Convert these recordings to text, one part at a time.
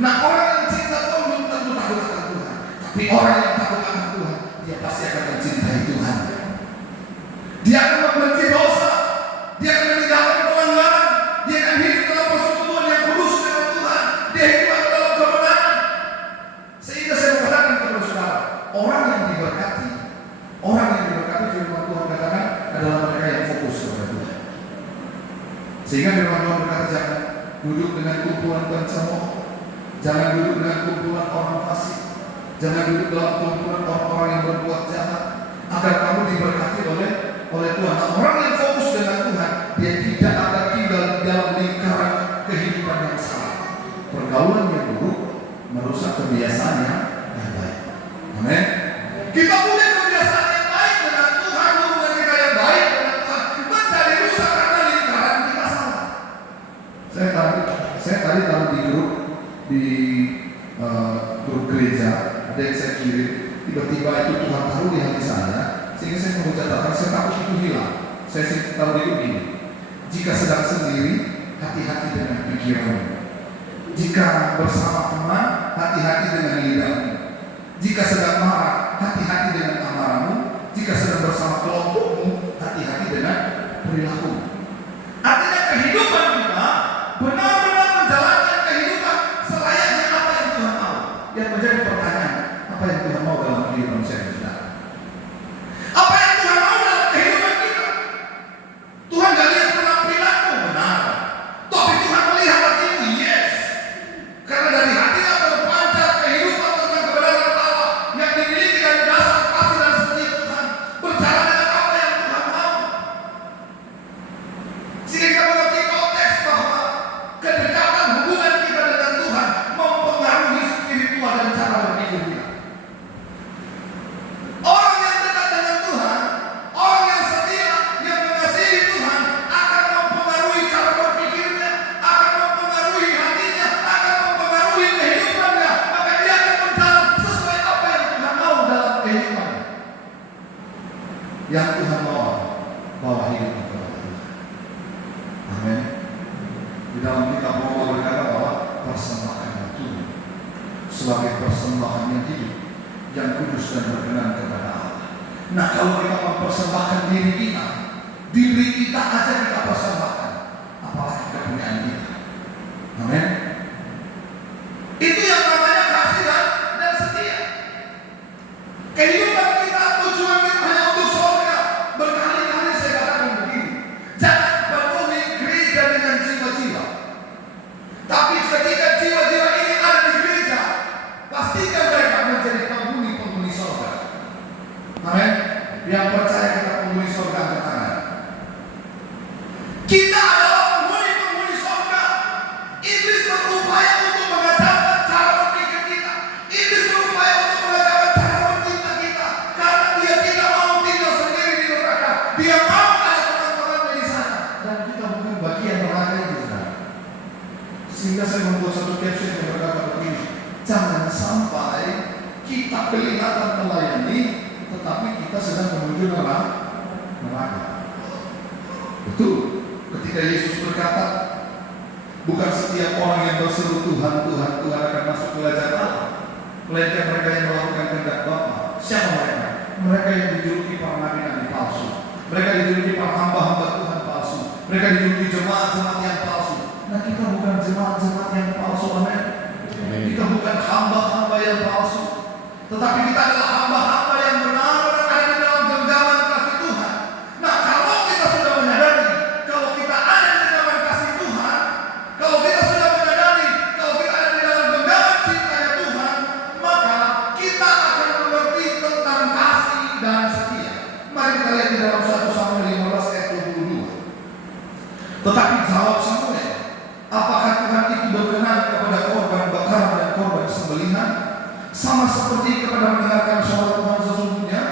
Nah, orang yang cinta Tuhan belum tentu takut akan Tuhan. Tapi orang yang takut akan Tuhan, dia pasti akan mencintai Tuhan. Dia akan membenci dosa. Dia akan meninggalkan pelanggaran. Dia akan hidup dalam persekutuan yang kudus dengan Tuhan. Dia hidup dalam kebenaran. Sehingga saya mengatakan kepada saudara, orang yang diberkati firman Tuhan katakan adalah mereka yang fokus kepada Tuhan. Sehingga firman Tuhan berkata, jangan duduk dengan kumpulan pencemooh, jangan duduk dengan kumpulan orang fasik, jangan duduk dalam kumpulan orang-orang yang berbuat jahat, agar kamu diberkati oleh Tuhan. Nah, orang yang fokus dengan Tuhan, dia tidak akan tinggal dalam lingkaran kehidupan yang salah. Pergaulan yang buruk merusak kebiasaan yang baik. Amin. Kita punya kebiasaan yang baik dengan Tuhan, hubungan kita yang baik dengan Tuhan menjadi rusak karena lingkaran kita salah. Saya tadi taruh di grup gereja, ada yang saya kirim, tiba-tiba itu Tuhan taruh di hati saya, sehingga saya mengucapkan, saya takut itu hilang. Saya taruh di begini: jika sedang sendiri, hati-hati dengan pikiranmu. Jika bersama teman, hati-hati dengan lidahmu. Jika sedang marah, hati-hati dengan amarahmu. Jika sedang bersama kelompokmu, hati-hati dengan perilakumu. Artinya kehidupan kita benar-benar menjalankan kehidupan selayaknya apa yang Tuhan mau. Yang menjadi pertanyaan, apa yang Tuhan mau dalam kehidupan saya dan saudara? Apa yang Tuhan mau dalam kehidupan kita? Tuhan gak lihat penampilanmu, benar. Tapi Tuhan melihat hatimu, yes. Karena dari hati akan terpancar kehidupan tentang kebenaran Allah yang dimiliki dari dasar kasih dan setia Tuhan, berjalan dengan apa yang Tuhan mau. Sehingga mengerti konteks bahwa kedekatan hubungan kita dengan Tuhan mempengaruhi spiritual dan cara berpikir kita. Orang yang dekat dengan Tuhan, orang yang setia, yang mengasihi Tuhan, akan mempengaruhi cara berpikirnya, akan mempengaruhi hatinya, akan mempengaruhi kehidupannya. Maka dia akan berjalan sesuai apa yang Tuhan mau dalam kehidupannya. Yang Tuhan mau bawa hidup kepada Tuhan. Amin. Di dalam kitab Roma berkata bahwa persembahan Tuhan sebagai persembahan yang hidup, yang kudus dan berkenan kepada Allah. Nah, kalau kita mempersembahkan diri kita aja kita persembahkan, apalagi kepunyaan kita. Amin. Itu yang namanya kasih dan setia. Kehidupan kita, tujuan kita hanya untuk surga. Berkali-kali saya katakan begini, jangan penuhi gereja dengan jiwa-jiwa. Tapi ketika jiwa-jiwa ini ada di gereja, pastikan mereka menjadi penghuni surga. Amin. Yang percaya kita penghuni surga, angkat tangan. Kita adalah penghuni surga. Iblis berupaya untuk mengacaukan cara berpikir kita. Iblis berupaya untuk mengacaukan cara bercinta kita, karena dia tidak mau tinggal sendiri di neraka. Dia mau ada teman-temannya di sana, dan kita bukan bagian neraka itu, saudara. Sehingga saya membuat satu caption yang berkata begini: jangan sampai kita kelihatan melayani, tetapi kita sedang menuju neraka. Betul. Ketika Yesus berkata, bukan setiap orang yang berseru Tuhan, Tuhan, Tuhan akan masuk kerajaan Allah, melainkan mereka yang melakukan kehendak Bapa. Siapa mereka? Mereka yang dijuluki para nabi-nabi palsu. Mereka dijuluki para hamba-hamba Tuhan palsu. Mereka dijuluki jemaat-jemaat yang palsu. Nah, kita bukan jemaat-jemaat yang palsu, amin. Kita bukan hamba-hamba yang palsu, tetapi kita adalah hamba-hamba yang benar-benar ada di dalam genggaman kasih Tuhan. Nah, kalau kita sudah menyadari kalau kita ada di genggaman kasih Tuhan, kalau kita sudah menyadari kalau kita ada di dalam genggaman cintanya Tuhan, maka kita akan mengerti tentang kasih dan setia. Mari kita lihat di dalam 1 Samuel 15 ayat 22. Tetapi jawab Samuel, apakah Tuhan itu berkenan kepada korban bakaran dan korban sembelihan, sama seperti kepada mendengarkan suara Tuhan sesungguhnya,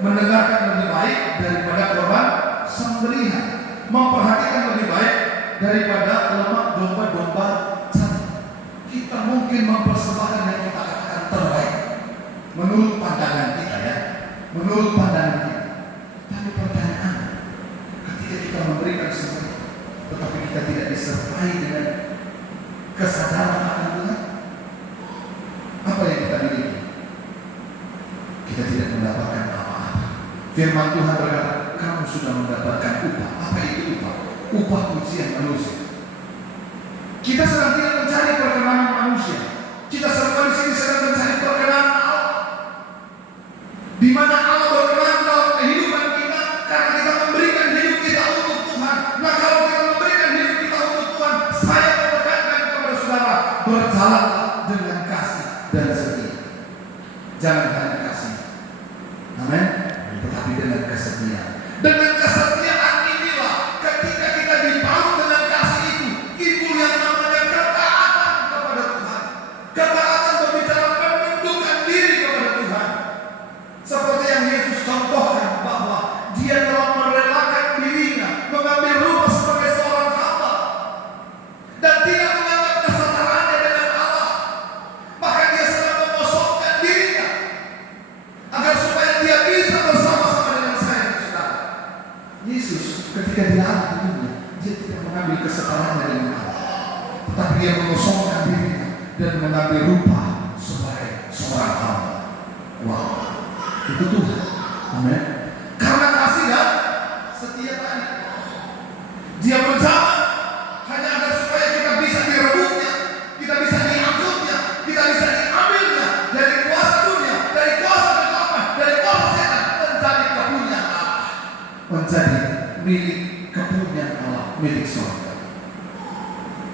mendengarkan lebih baik daripada korban sembelihan, memperhatikan lebih baik daripada lemak domba-domba jantan. Kita mungkin mempersembahkan yang kita katakan terbaik menurut pandangan kita, ya, menurut pandangan kita. Tapi pertanyaan, ketika kita memberikan semua, tetapi kita tidak disertai dengan kesadaran akan Tuhan, Firman Tuhan berkata, kamu sudah mendapatkan upah. Apa itu upah? Upah pujian manusia. Kita sedang tidak mencari perkenanan manusia. Kita semua di sini sedang mencari perkenanan Allah. Di mana Allah berkenan dalam kehidupan kita karena kita memberikan hidup kita untuk Tuhan. Nah, kalau kita memberikan hidup kita untuk Tuhan, saya menekankan kepada saudara, berjalanlah dengan kasih dan setia. Jangan hanya kasih, amin, tetapi dengan kesetiaan. Dengan kesetiaan inilah ketika kita dibalut dengan kasih itu, timbul yang namanya ketaatan kepada Tuhan. Ketaatan berbicara menundukkan diri kepada Tuhan. Seperti yang Yesus contohkan bahwa dia telah merelakan dirinya, mengambil rupa sebagai seorang hamba dan tidak menganggap kesetaraannya dengan Allah. Maka dia sedang mengosongkan dirinya agar supaya dia bisa bersama-sama dengan saya dan saudara. Yesus ketika dia ada di dunia, dia tidak mengambil kesetaraannya dengan Allah, tetapi dia mengosongkan dirinya dan mengambil rupa sebagai seorang hamba. Wow, itu Tuhan. Amin. Karena kasih dan setia tadi, dia berjalan hanya agar supaya kita bisa direbutnya, kita bisa diangkutnya, kita bisa diambilnya dari kuasa dunia, dari kuasa kegelapan, dari kuasa setan, menjadi kepunyaan Allah, menjadi milik kepunyaan Allah, milik surga.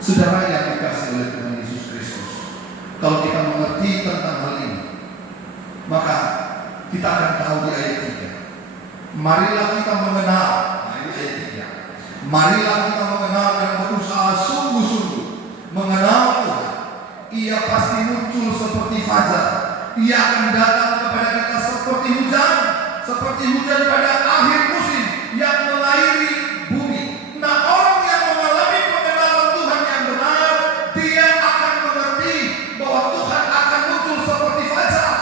Saudara yang dikasihi oleh Tuhan Yesus Kristus, kalau kita mengerti tentang hal ini, maka kita akan tahu di ayat 3. Marilah kita mengenal, nah ini ayat 3. Marilah kita mengenal dan berusaha sungguh-sungguh mengenal Tuhan. Ia pasti muncul seperti fajar. Ia akan datang kepada kita seperti hujan pada akhir musim yang mengairi bumi. Nah, orang yang mengalami pengenalan Tuhan yang benar, dia akan mengerti bahwa Tuhan akan muncul seperti fajar,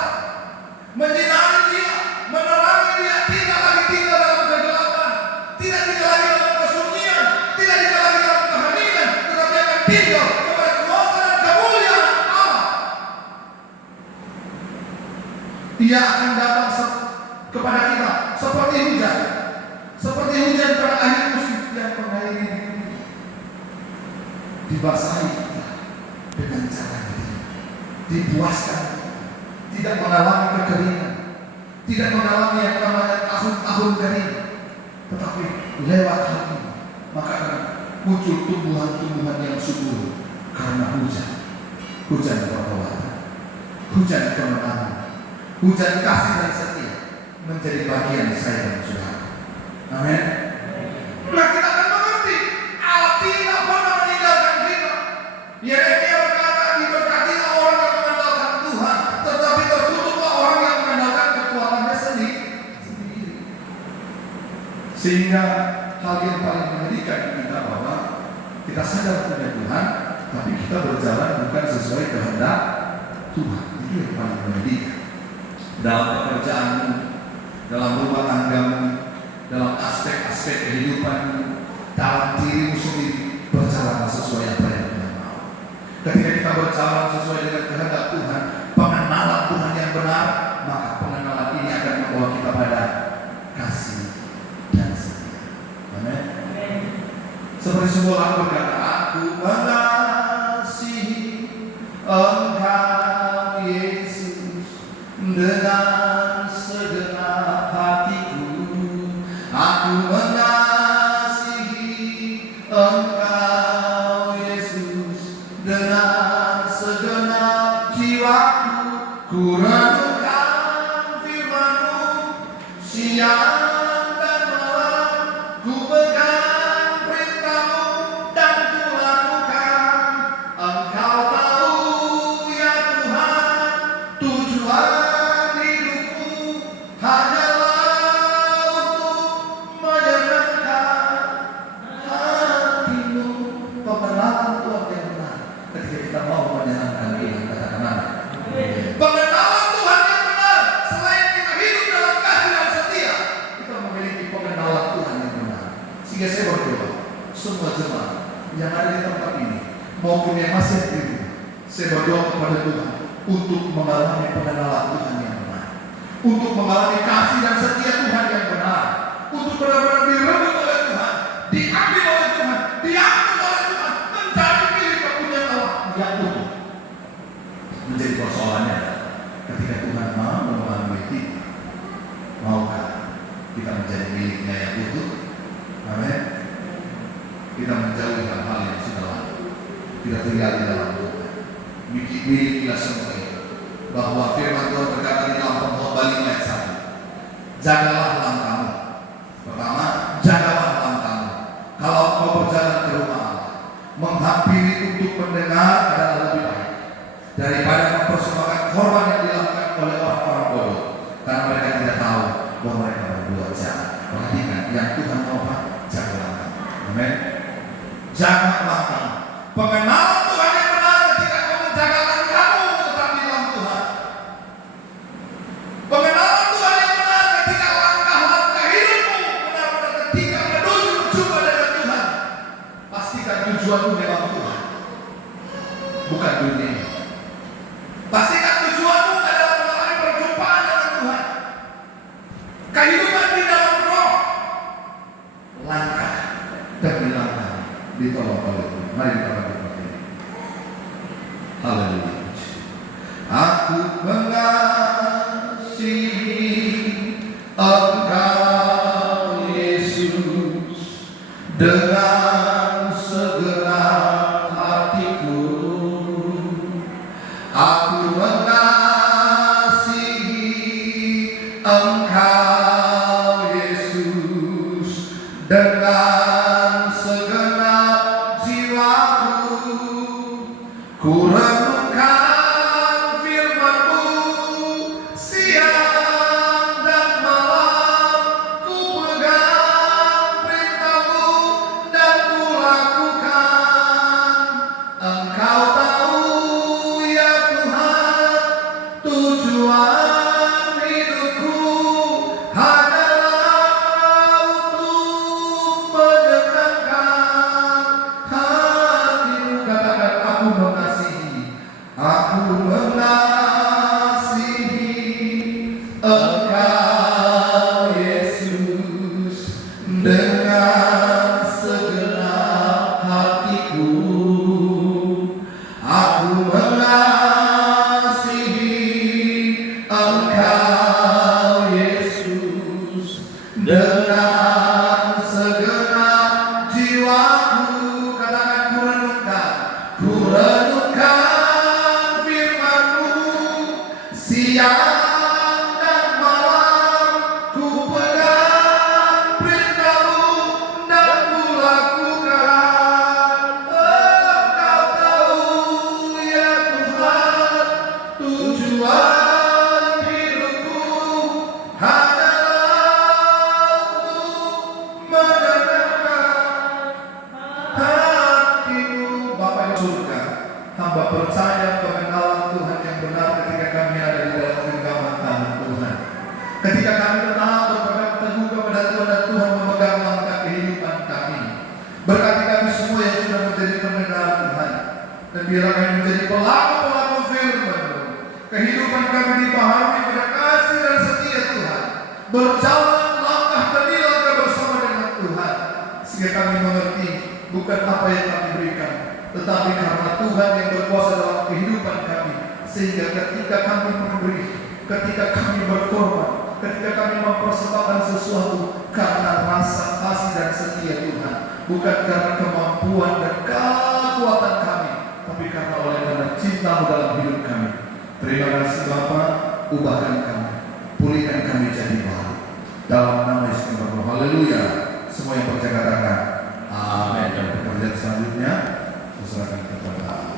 menyinari dia, menerangi dia, tidak lagi tinggal dalam kegelapan, tidak tinggal lagi dalam kesunyian, tidak tinggal lagi dalam keheningan, tetapi akan tinggal kepada kuasa dan kemuliaan Allah. Dia akan datang kepada kita seperti hujan pada akhir musim yang mengairi bumi, dibasahi kita dengan cara dia, dipuaskan, tidak mengalami kekeringan, tidak mengalami yang namanya tahun-tahun kering, tetapi lewat hal ini maka akan muncul tumbuhan-tumbuhan yang subur karena hujan pertolongan, hujan kemenangan, hujan kasih dan setia menjadi bagian saya dan saudara. Amin. Nah, kita akan mengerti Allah tidak pernah meninggalkan kita. Yeremia berkata, diberkatilah orang yang mengandalkan Tuhan, tetapi tertutuplah orang yang mengandalkan kekuatannya sendiri. Sehingga hal yang paling menyedihkan kita bahwa kita sadar punya Tuhan, tapi kita berjalan bukan sesuai kehendak Tuhan. Itu yang paling menyedihkan. Dalam pekerjaanmu, dalam rumah tanggamu, dalam aspek-aspek kehidupanmu, dalam dirimu sendiri, berjalanlah sesuai apa yang Tuhan mau. Ketika kita berjalan sesuai dengan kehendak Tuhan, pengenalan Tuhan yang benar, maka pengenalan ini akan membawa kita pada kasih dan setia. Amin. Seperti sebuah lagu berkata, aku mengasihi Engkau Yesus dengan segenap hatiku. Aku mengasihi Engkau Yesus dengan segenap jiwaku. Ku renungkan firman-Mu siang dan malam. Ku pegang perintah-Mu dan ku lakukan. Engkau tahu ya Tuhan, tujuan hidupku hanyalah untuk menyenangkan hati-Mu. Pengenalan Tuhan yang benar ketika kita mau menyenangkan Tuhan, katakan amin. Pengenalan Tuhan yang benar, selain kita hidup dalam kasih dan setia, kita memiliki pengenalan Tuhan yang benar. Sehingga saya berdoa, semua jemaat yang ada di tempat ini maupun yang masih di rumah, saya berdoa kepada Tuhan untuk mengalami pengenalan Tuhan yang benar, untuk mengalami kasih dan setia Tuhan yang benar, untuk benar-benar direbut oleh Tuhan, diambil oleh Tuhan, diangkut oleh Tuhan, menjadi milik kepunyaan Allah yang utuh. Menjadi persoalannya ketika Tuhan mau mengambil kita, maukah kita menjadi miliknya yang utuh? Amin. Kita menjauhi hal-hal yang sudah lalu. Kita tinggal di dalam Tuhan. Milikilah semua itu. Bahwa firman Tuhan berkata di dalam Pengkhotbah 5 ayat 1. Jagalah langkahmu. Pertama, jagalah langkahmu. Kalau engkau berjalan ke rumah Allah, menghampiri untuk mendengar adalah lebih baik daripada mempersembahkan korban yang dilakukan oleh orang-orang bodoh, karena mereka tidak tahu bahwa mereka berbuat jahat. Perhatikan, yang Tuhan mau apa? Jaga langkah. Amin. Jaga langkah. Pengenalan Tuhan yang benar ketika kau menjaga langkahmu tetap di dalam Tuhan. Pengenalan Tuhan yang benar ketika langkah-langkah hidupmu benar-benar ketika menuju berjumpa dengan Tuhan. Pastikan tujuanmu memang Tuhan, bukan dunia. Pastikan tujuanmu adalah mengalami perjumpaan dengan Tuhan. Kehidupan di dalam roh, langkah demi langkah ditolong oleh Tuhan. Mari kita berdoa. Haleluya. Aku mengasihi Engkau Yesus dengan segenap hatiku. Aku mengasihi Engkau Yesus dengan segenap jiwaku. Ku renungkan firman-Mu siang dan malam. Ku pegang perintah-Mu dan ku lakukan. Engkau tahu ya Tuhan, tujuan hidupku hanyalah untuk menyenangkan hati-Mu. Katakan, aku mengasihi Engkau Yesus dengan segenap hatiku. Aku mengasihi Engkau Yesus dengan segenap jiwaku. Katakan, ku renungkan firman-Mu siang dan malam. Ku pegang perintah-Mu dan ku lakukan. Engkau tahu ya Tuhan, tujuan hidupku hanyalah untuk menyenangkan hati-Mu. Bapa di surga, hamba percaya pengenalan Tuhan yang benar ketika kami ada di dalam genggaman tangan Tuhan. Ketika kami tetap berpegang teguh kepada Tuhan dan Tuhan memegang langkah kehidupan kami. Berkati kami semua yang sudah menjadi pendengar Tuhan, dan biarlah kami menjadi pelaku-pelaku firman-Mu. Kehidupan kami dibaharui pada kasih dan setia Tuhan, berjalan langkah demi langkah bersama dengan Tuhan, sehingga kami mengerti bukan apa yang kami berikan, tetapi karena Tuhan yang berkuasa dalam kehidupan kami. Sehingga ketika kami memberi, ketika kami berkorban, ketika kami mempersembahkan sesuatu karena rasa kasih dan setia Tuhan, bukan karena kemampuan dan kekuatan kami, tapi karena oleh karena cinta-Mu dalam hidup kami. Terima kasih Bapa, ubahkan kami, pulihkan kami jadi baru. Dalam nama Yesus Kristus. Haleluya. Semua yang percaya katakan amin. Dan pekerjaan selanjutnya serahkan kepada Allah.